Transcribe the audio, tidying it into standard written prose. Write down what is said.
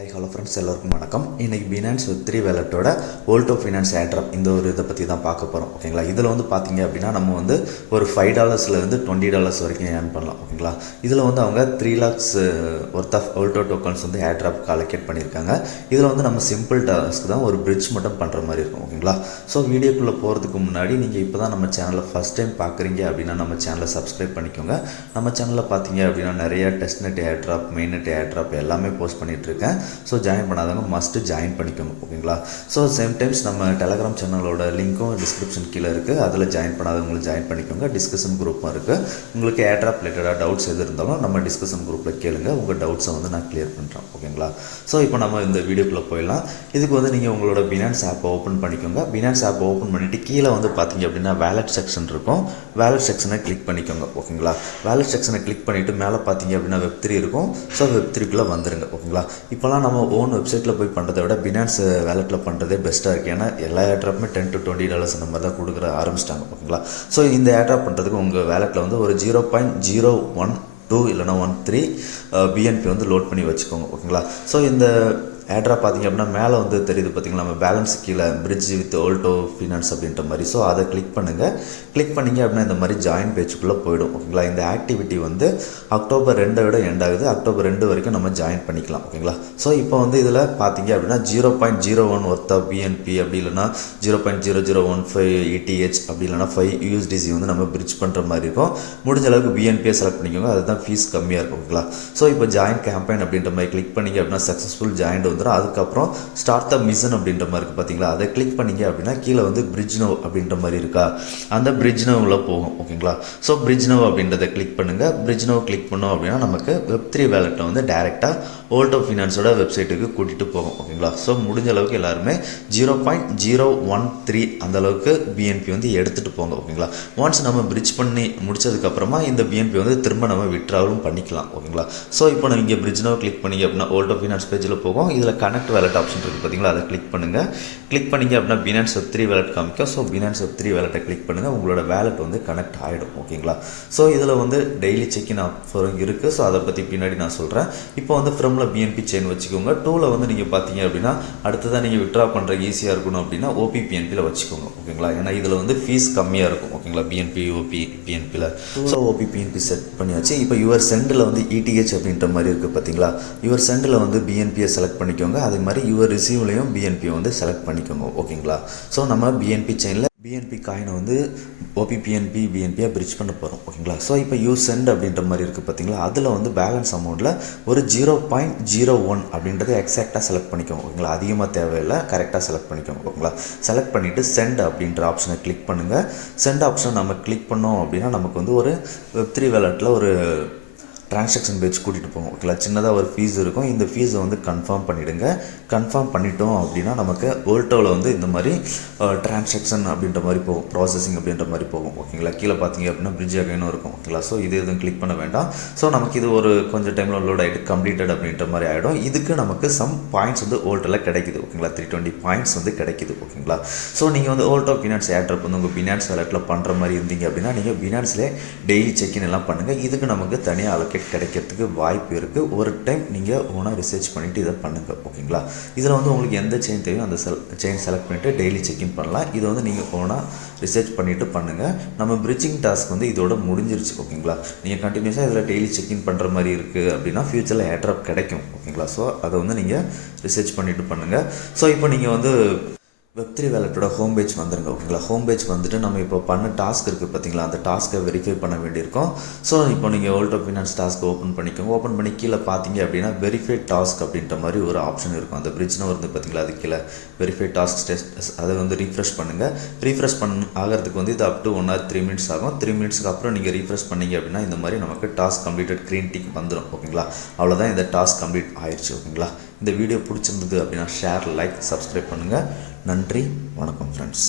Hi hello friends, எல்லாருக்கும் வணக்கம். இன்றைக்கி பினான்ஸ் Web3 வேலட்டோட வோல்டோ ஃபினான்ஸ் ஏர்ட்ராப் இந்த ஒரு இதை பற்றி தான் பார்க்க போகிறோம். ஓகேங்களா, இதில் பார்த்தீங்க அப்படின்னா நம்ம ஒரு $5 $20 வரைக்கும் ஏர்ன் பண்ணலாம். ஓகேங்களா, இதில் அவங்க 3 lakhs worth of Voldo tokens ஏர்ட்ராப்க்கு அலோகேட் பண்ணியிருக்காங்க. இதில் நம்ம சிம்பிள் டாஸ்க் தான், ஒரு பிரிட்ஜ் மட்டும் பண்ணுற மாதிரி இருக்கும். ஓகேங்களா, ஸோ வீடியோக்குள்ளே போகிறதுக்கு முன்னாடி நீங்கள் இப்போ தான் நம்ம சேனலை ஃபஸ்ட் டைம் பார்க்குறீங்க அப்படின்னா நம்ம சேனலை சப்ஸ்கிரைப் பண்ணிக்கோங்க. நம்ம சேனலில் பார்த்தீங்க அப்படின்னா நிறைய டெஸ்ட்நெட் ஏர்ட்ராப், மெயின்நெட் ஏர்ட்ராப் எல்லாமே போஸ்ட் பண்ணிகிட்ருக்கேன். ஸோ ஜாயின் பண்ணாதவங்க மஸ்ட்டு ஜாயின் பண்ணிக்கோங்க. ஓகேங்களா, ஸோ சேம் டைம்ஸ் நம்ம டெலகிராம் சேனலோட லிங்க்கும் டிஸ்கிரிப்ஷன் கீழே இருக்குது. அதில் ஜாயின் பண்ணாதவங்களும் ஜாயின் பண்ணிக்கோங்க. டிஸ்கஷன் குரூப்பும் இருக்குது. உங்களுக்கு ஏர்ட்ராப் ரிலேட்டடாக டவுட்ஸ் எது இருந்தாலும் நம்ம டிஸ்கஷன் குரூப்பில் கேளுங்க. உங்கள் டவுட்ஸை நான் கிளியர் பண்ணுறேன். ஓகேங்களா, ஸோ இப்போ நம்ம இந்த வீடியோக்குள்ளே போயிடலாம். இதுக்கு நீங்கள் உங்களோட பினான்ஸ் ஆப்பை ஓப்பன் பண்ணிக்கோங்க. பினான்ஸ் ஆப்பை ஓப்பன் பண்ணிவிட்டு கீழே பார்த்தீங்க அப்படின்னா வேலட் செக்ஷன் இருக்கும். வேலட் செக்ஷனை கிளிக் பண்ணிக்கோங்க. ஓகேங்களா, வேலட் செக்ஷனை கிளிக் பண்ணிவிட்டு மேலே பார்த்தீங்க அப்படின்னா Web3 இருக்கும். ஸோ Web3க்குள்ளே வந்துருங்க. ஓகேங்களா, இப்போலாம் நம்ம ஓன் வெப்சைட்டில் போய் பண்ணுறதை விட பினான்ஸ் வேலெட்டில் பண்ணுறதே பெஸ்ட்டாக இருக்குது. ஏன்னா எல்லா ஏர்ட்ராப்புமே $10 to $20 அந்த மாதிரி தான் கொடுக்குற ஆரம்பிச்சிட்டாங்க. ஓகேங்களா, ஸோ இந்த ஏர்ட்ராப் பண்ணுறதுக்கு உங்கள் வேலெட்டில் ஒரு 0.012 இல்லைனா 13 BNP லோட் பண்ணி வச்சுக்கோங்க. ஓகேங்களா, ஸோ இந்த ஏர்ட்ராப் பார்த்திங்க அப்படின்னா மேலே தெரியுது பார்த்திங்களா, நம்ம பேலன்ஸ் கீழே பிரிட்ஜ் வித் வோல்டோ ஃபினான்ஸ் அப்படின்ற மாதிரி. ஸோ அதை கிளிக் பண்ணுங்கள். கிளிக் பண்ணிங்க அப்படின்னா இந்த மாதிரி ஜாயின் பேஜுக்குள்ளே போய்டும். ஓகேங்களா, இந்த ஆக்டிவிட்டி October 2 விட எண்ட் ஆகுது. October 2 வரைக்கும் நம்ம ஜாயின் பண்ணிக்கலாம். ஓகேங்களா, ஸோ இப்போ இதில் பார்த்தீங்க அப்படின்னா 0.01 ஒர்த் ஆஃப் BNP அப்படி இல்லைனா 0.0015 ETH அப்படி இல்லைனா 5 USDC நம்ம பிரிட்ஜ் பண்ணுற மாதிரி இருக்கும். முடிஞ்ச அளவுக்கு BNPயை செலக்ட் பண்ணிக்கோங்க. அதுதான் ஃபீஸ் கம்மியாக இருக்கும். ஓகேங்களா, ஸோ இப்போ ஜாயின் கேம்பெயின் அப்படின்ற மாதிரி கிளிக் பண்ணிங்க அப்படின்னா சக்ஸஸ்ஃபுல் ஜாயின் அதுக்கப்புறம் ஸ்டார்ட் த மிஷன் அப்படின்ற மாதிரி இருக்குது பார்த்தீங்களா, அதை கிளிக் பண்ணிங்க அப்படின்னா கீழே பிரிட்ஜ் நவ் அப்படின்ற மாதிரி இருக்கா, அந்த பிரிட்ஜ் நவ்வில் போகும். ஓகேங்களா, ஸோ பிரிட்ஜ் நவ் அப்படின்றத கிளிக் பண்ணுங்கள். பிரிட்ஜ் நவ் கிளிக் பண்ணோம் அப்படின்னா நமக்கு Web3 வேலெட்டை டேரெக்டாக வோல்டோ ஃபினான்ஸோட வெப்சைட்டுக்கு கூட்டிகிட்டு போகும். ஓகேங்களா, ஸோ முடிஞ்ச அளவுக்கு எல்லாருமே 0.013 அந்த அளவுக்கு BNP எடுத்துகிட்டு போங்க. ஓகேங்களா, ஒன்ஸ் நம்ம பிரிட்ஜ் பண்ணி முடிச்சதுக்கப்புறமா இந்த BNP திரும்ப நம்ம விட்ராவலும் பண்ணிக்கலாம். ஓகேங்களா, ஸோ இப்போ நம்ம இங்கே பிரிட்ஜ் நவ் கிளிக் பண்ணிங்க அப்படின்னா வோல்டோ ஃபினான்ஸ் பேஜில் போகும். இதில் கனெக்ட் வேலட் ஆப்ஷன் இருக்குது பார்த்தீங்களா, அதை கிளிக் பண்ணுங்கள். கிளிக் பண்ணிங்க அப்படின்னா பினான்ஸ் Web3 வேலட் காமிக்கும். ஸோ பினான்ஸ் Web3 வேலட்டை கிளிக் பண்ணுங்கள். உங்களோட வேலட் கனெக்ட் ஆகிடும். ஓகேங்களா, ஸோ இதில் டெய்லி செக்இன் ஆஃபரும் இருக்குது. ஸோ அதை பற்றி பின்னாடி நான் சொல்கிறேன். இப்போ ஃப்ரம்ல BNP செயின் வச்சுக்கோங்க. டூவில் நீங்கள் பார்த்தீங்க அப்படின்னா அடுத்ததான் நீங்கள் விட்ரா பண்ணுற ஈஸியாக இருக்கணும் அப்படின்னா OPPNPயில் வச்சுக்கோங்க. ஓகேங்களா, ஏன்னா இதில் ஃபீஸ் கம்மியாக இருக்கும். ஓகேங்களா, BNP OPPNPயில். ஸோ OPPNP செட் பண்ணியாச்சு. இப்போ யுவர் சென்டில் ETH அப்படின்ற மாதிரி இருக்குது பார்த்தீங்களா, யுவர் சென்டில் BNPயை செலக்ட் பண்ணிக்கோங்க. அதே மாதிரி யுவர் ரிசீவ்லையும் BNP செலக்ட் பண்ணிக்கோங்க. ஓகேங்களா, ஸோ நம்ம BNP செயினில் BNP காயினை OPPNP BNPயை பிரிட்ஜ் பண்ண போகிறோம். ஓகேங்களா, ஸோ இப்போ சென்ட் அப்படின்ற மாதிரி இருக்குது பார்த்தீங்களா, அதில் பேலன்ஸ் அமௌண்ட்டில் ஒரு 0.01 அப்படின்றத எக்ஸாக்டாக செலக்ட் பண்ணிக்கோங்க. ஓகேங்களா, அதிகமாக தேவையில்லை, கரெக்டாக செலக்ட் பண்ணிக்கோங்க. ஓகேங்களா, செலக்ட் பண்ணிவிட்டு சென்ட் அப்படின்ற ஆப்ஷனை கிளிக் பண்ணுங்கள். சென்ட் ஆப்ஷனை நம்ம கிளிக் பண்ணோம் அப்படின்னா நமக்கு ஒரு Web3 வேலட்டில் ஒரு ட்ரான்சாக்ஷன் பேஜ் கூட்டிகிட்டு போகும். ஓகேங்களா, சின்னதாக ஒரு ஃபீஸ் இருக்கும். இந்த ஃபீஸை கன்ஃபார்ம் பண்ணிவிடுங்க. கன்ஃபார்ம் பண்ணிட்டோம் அப்படின்னா நமக்கு வோல்டோவில் இந்த மாதிரி ட்ரான்சாக்ஷன் அப்படின்ற மாதிரி போகும், ப்ராசஸிங் அப்படின்ற மாதிரி போகும். ஓகேங்களா, கீழே பார்த்தீங்க அப்படின்னா பிரிட்ஜ் அகைனும் இருக்கும். ஓகேங்களா, ஸோ இது எதுவும் கிளிக் பண்ண வேண்டாம். ஸோ நமக்கு இது ஒரு கொஞ்சம் டைமில் லோட் ஆகிட்டு கம்ப்ளீட்டட் அப்படின்ற மாதிரி ஆகிடும். இதுக்கு நமக்கு சம் பாயிண்ட்ஸ் வோல்ட்டில் கிடைக்குது. ஓகேங்களா, 320 பாயிண்ட்ஸ் கிடைக்குது. ஓகேங்களா, ஸோ நீங்கள் வோல்டோ ஃபினான்ஸ் ஏர்ட்ராப் உங்கள் பினான்ஸ் வேலட்டில் பண்ணுற மாதிரி இருந்தீங்க அப்படின்னா நீங்கள் பினான்ஸ்லேயே டெய்லி செக்இன் எல்லாம் பண்ணுங்கள். இதுக்கு நமக்கு தனியாக அலோகேட் கிடைக்கிறதுக்கு வாய்ப்பு இருக்குது. ஒரு டைம் நீங்கள் ஓனாக ரிசர்ச் பண்ணிவிட்டு இதை பண்ணுங்கள். ஓகேங்களா, இதில் உங்களுக்கு எந்த செயின் தேவையோ அந்த செயின் செலக்ட் பண்ணிவிட்டு டெய்லி செக்இன் பண்ணலாம். இதை நீங்கள் ஓனாக ரிசர்ச் பண்ணிவிட்டு பண்ணுங்கள். நம்ம பிரிட்ஜிங் டாஸ்க் இதோட முடிஞ்சிருச்சு. ஓகேங்களா, நீங்கள் கண்டினியூஸாக இதில் டெய்லி செக்இன் பண்ணுற மாதிரி இருக்குது அப்படின்னா ஃப்யூச்சரில் ஏர்ட்ராப் கிடைக்கும். ஓகேங்களா, ஸோ அதை நீங்கள் ரிசர்ச் பண்ணிவிட்டு பண்ணுங்கள். ஸோ இப்போ நீங்கள் Web3 வேலட்டோட ஹோம் பேஜ் வந்துருங்க. ஓகேங்களா, ஹோம் பேஜ் வந்துட்டு நம்ம இப்போ பண்ண டாஸ்க் இருக்குது பார்த்தீங்களா, அந்த டாஸ்க்கை வெரிஃபை பண்ண வேண்டியிருக்கும். ஸோ இப்போ நீங்கள் வோல்டோ ஃபினான்ஸ் டாஸ்க் ஓப்பன் பண்ணிக்கோங்க. ஓப்பன் பண்ணி கீழே பார்த்தீங்க அப்படின்னா வெரிஃபை டாஸ்க் அப்படின்ற மாதிரி ஒரு ஆப்ஷன் இருக்கும். அந்த பிரிட்ஜ்னு பார்த்தீங்களா, அது கீழே வெரிஃபை டாஸ்க் டெஸ்ட் அதை ரீஃப்ரெஷ் பண்ணுங்கள். ரீஃப்ரெஷ் ஆகிறதுக்கு இது அப் டு 1 or 3 minutes ஆகும். 3 minutesக்கு அப்புறம் நீங்கள் ரீஃப்ரெஷ் பண்ணிங்க அப்படின்னா இந்த மாதிரி நமக்கு டாஸ்க் கம்ப்ளீட்டட் க்ரீன் டிக் வந்துடும். ஓகேங்களா, அவ்வளோதான், இந்த டாஸ்க் கம்ப்ளீட் ஆயிடுச்சு. ஓகேங்களா, இந்த வீடியோ பிடிச்சிருந்தது அப்படின்னா ஷேர், லைக், சப்ஸ்கிரைப் பண்ணுங்கள். நன்றி, வணக்கம் ஃப்ரெண்ட்ஸ்.